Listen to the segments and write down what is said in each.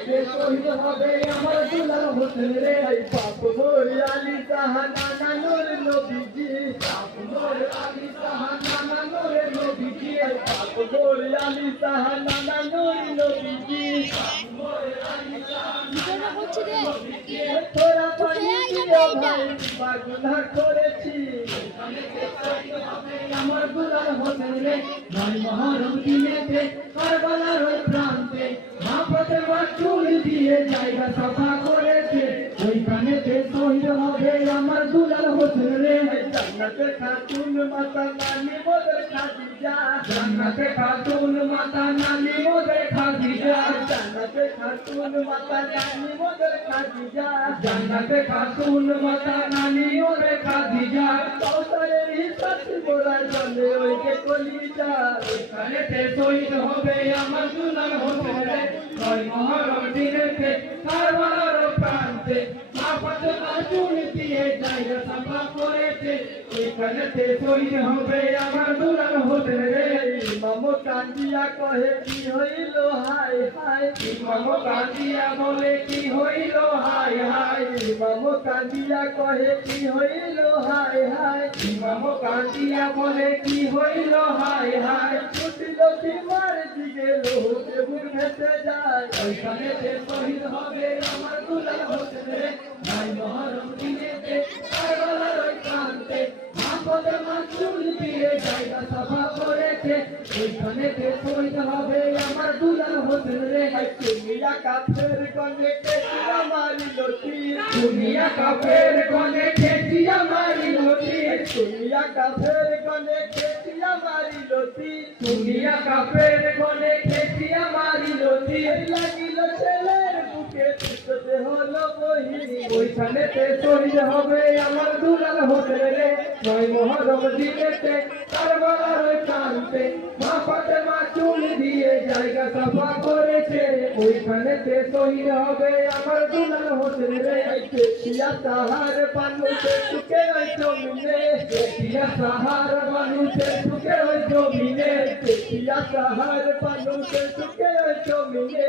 হবে আমার দুলাল হোসেন রে পাপ মোর আলী সাহানা নানুর নবীজি পাপ মোর আলী সাহানা নানুর নবীজি পাপ মোর আলী সাহানা নানুর নবীজি তোরা পানি যাবে ভাই পাগুনা করেছি আমার দুলাল হোসেন রে নয় মহরম দিনেতে জায়গা সাফা করেছে। ওইখানেতে শহীদ হবে আমার দুলাল হোসেন রে। জান্নাতে খাতুন মাতা নানি মোদের খাদিজা জান্নাতে খাতুন মাতা নানি মোদের খাতুন মাতা নানি মোদের খাদিজা জান্নাতে খাতুন মাতা নানি মোদের খাদিজা কৌশলের হিসাব গোড়ার জলে ওই কলিজা শহীদ হবে আমার দুলাল হোসেন রে মহরম দিনেতে কারবালার প্রান্তে মা ফাতেমা চুল দিয়ে সাফা করেছে এখানেতে শহীদ হবে, আমার দুলাল হোসেন রে। ইমাম কান্দিয়া কহে, কি হইল? হাই হাই ইমাম কান্দিয়া বলে, কি হইল? হাই হাই ইমাম কান্দিয়া কহে, কি হইল? হাই হাই ইমাম কান্দিয়া বলে, কি হইল? হাই হাই ছুটিল সীমার দিকে লোহতে ভেসে যায়। ওইখানেতে শহীদ হবে আমার দুলাল হোসেন রে। ভাই মহরম মা ফাতেমা চুল দিয়ে জায়গা সাফা করেছে। ওইখানেতে শহীদ হবে আমার দুলাল হোসেন রে। দুনিয়া কাফের গনে কেটিয়া মারিল তীর দুনিয়া কাফের গনে কেটিয়া মারিল তীর দুনিয়া কাফের গনে কেটিয়া মারিল তীর দুনিয়া কাফের গনে হলো বহিনী ওইখানেতে শহীদ হবে আমার দুলাল হোসেন রে নয় মহরম দিনেতে কারবালার ওই প্রান্তে মা ফাতেমা চুল দিয়ে জায়গা সাফা করেছে। ওইখানেতে শহীদ হবে আমার দুলাল হোসেন রে দেখিয়া তাহার পানুতে সুখে ওই জমিনে। দেখিয়া তাহার পানুতে সুখে ওই জমিনে। দেখিয়া তাহার পানুতে সুখে ওই জমিনে।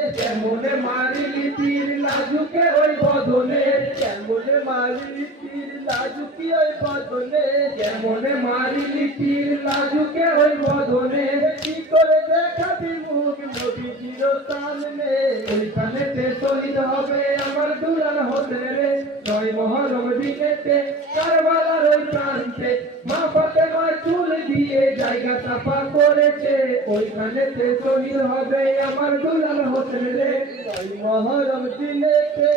কেমন মারিলি তীর লাজুকে ওই বদনে কেমনে মারিলি তীর লাজুকি ওই বদনে কেমনে মারিলি তীর লাজুকে ওই বদনে। কি করে দেখাবি মুখ নবীজির সামনে? ওইখানেতে শহীদ হবে আমার দুলাল হোসেন। নয় মহরম দিনেতে কারবালার ওই প্রান্তে মা ফাতেমা চুল দিয়ে জায়গা সাফা করেছে। ওইখানেতে শহীদ হবে আমার দুলাল হোসেন রে। ওই মহরম দিনেতে